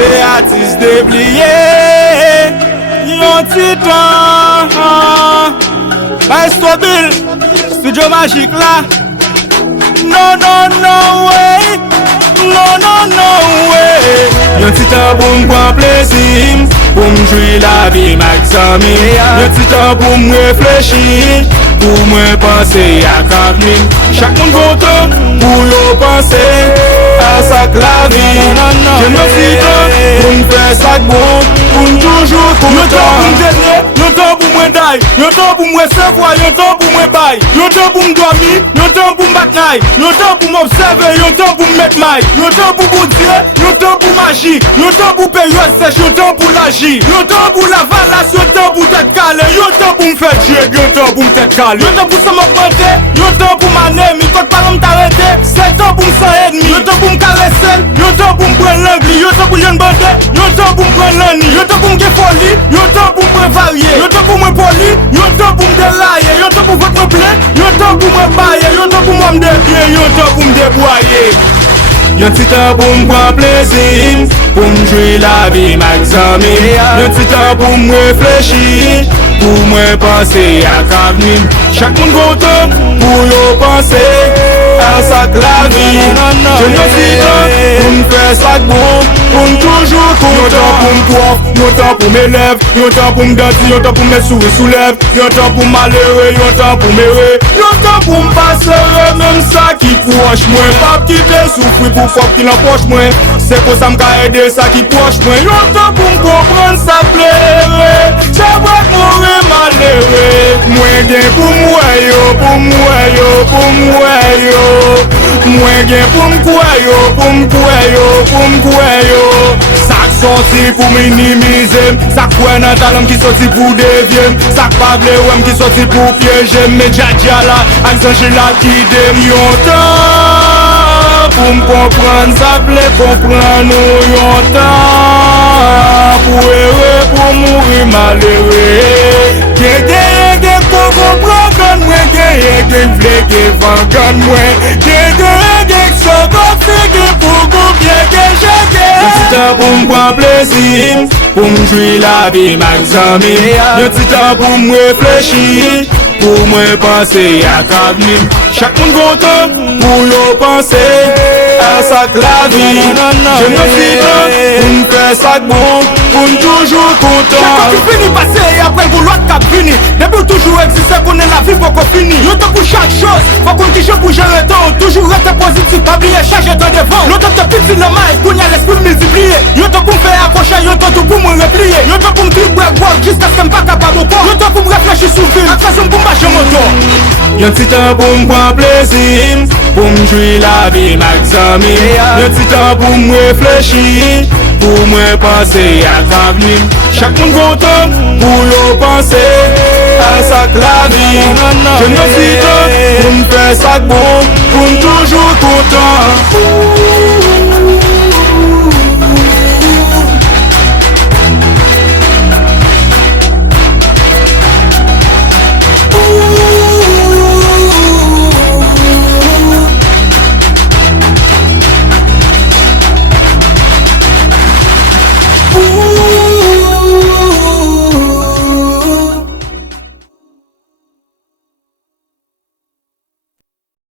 c'est artiste déblié. Yon titan. Maestro Bill, studio magique là. No, no, no way. No, no, no way. Yon titan pour m'prendre plaisir, pour m'jouer la vie maxami. Yon titan pour m'réfléchir, pour moi penser à l'avenir. Chaque monde content pour yo penser à sa la vie. Je me titan pour m'faire ça bon, pour toujours content. Yon temps pour moi d'ail, yon temps pour moi savoir, yon temps pour moi bail, yon temps pour m'dormir, yon temps pour m'batnaille, yon temps pour m'observer, yon temps pour m'mettre maille, yon temps pour Dieu, yon temps pour magie, yon temps pour période sèche, yon temps pour l'agir, yon temps pour la valasse, yon temps pour tête calée, yon temps pour m'faire Dieu, yon temps pour m'tête calée, yon temps pour ça m'augmenter, yon temps pour m'anémie, quand pas m'arrêter, c'est temps pour m'sans ennemi, yon temps pour m'caresser, yon temps pour m'prendre l'anglais, yon temps pour y'en bander, yon temps pour m'prendre l'année, yon temps pour m'gé folie, yon temps pour m'prendre varier, yon temps pour moi poli, yon temps pour m'délayer, yon temps pour votre plaît, yon temps pour moi bailler, yon temps pour moi m'débier, yon temps pour m'déboyer. Yon titan pour m'prendre plaisir, pour m'jouer la vie maxami. Yon titan pour m'réfléchir, pour moi penser à l'avenir. Chaque monde content pour yo penser à sa la vie. Je ne titan pour m'faire ça bon, pour m'toujours content. Pour m'prof, yon temps pour m'élève, yon temps pour m'danser, yon temps pour me sourire sous lèvres, yon temps pour m'allérer, yon temps pour m'errer, yon temps pour m'passer, même ça qui proche moi. Pas quitter souffrir pour fuck qui l'empoche moi. C'est pour ça m'ka aider ça qui proche moi. Yon temps pour m'comprendre ça plaire, ça va mourir malheureux. Moi gain pour moi yo, pour moi yo, pour moi yo. Moi gain pour m'koué yo, pour m'koué yo, pour m'koué yo. Ça sorti pour minimiser, ça quoi nan talent qui sorti pour dévier, ça pas blé ou qui sorti pour piéger. Mais djadja là, accent la qui dem yon temps pour m'comprendre, ça plaît comprendre nous yon temps pour errer, pour mourir malheureux. Gen pour comprendre moi, gen vle gen vangan moi, gen so comme pour bien que j'ai. Titan pour m'prendre plaisir, pour m'jouer la vie maxami. Yon titan pour m'réfléchir, pour moi penser à l'avenir. Chaque monde content pour yo penser à sa la vie. Je me titan pour m'faire ça bon, pour toujours content. Chaque fois fini passer et après vous l'autre cap fini. Depuis toujours exister qu'on est la vie pour qu'on finisse. Yon temps pour chaque chose, faut qu'on dise pour gérer temps. Toujours rester positif, pas oublier changer temps devant. Yon temps de petit le mal, qu'on y a l'esprit multiplié. Yon temps pour me faire accrocher, yon temps tout pour me replier. Yon temps pour me dire jusqu'à ce que m'pas capable de quoi. Yon temps pour me réfléchir sur film, à façon pour m'acheter mon tour. Yon titan pour m'prendre plaisir, pour m'jouer la vie maxami. Yon titan pour m'réfléchir, pour moi penser à l'avenir. Chaque monde content pour yo penser à sa la vie. Je ne titan pour m'faire ça bon, pour toujours content.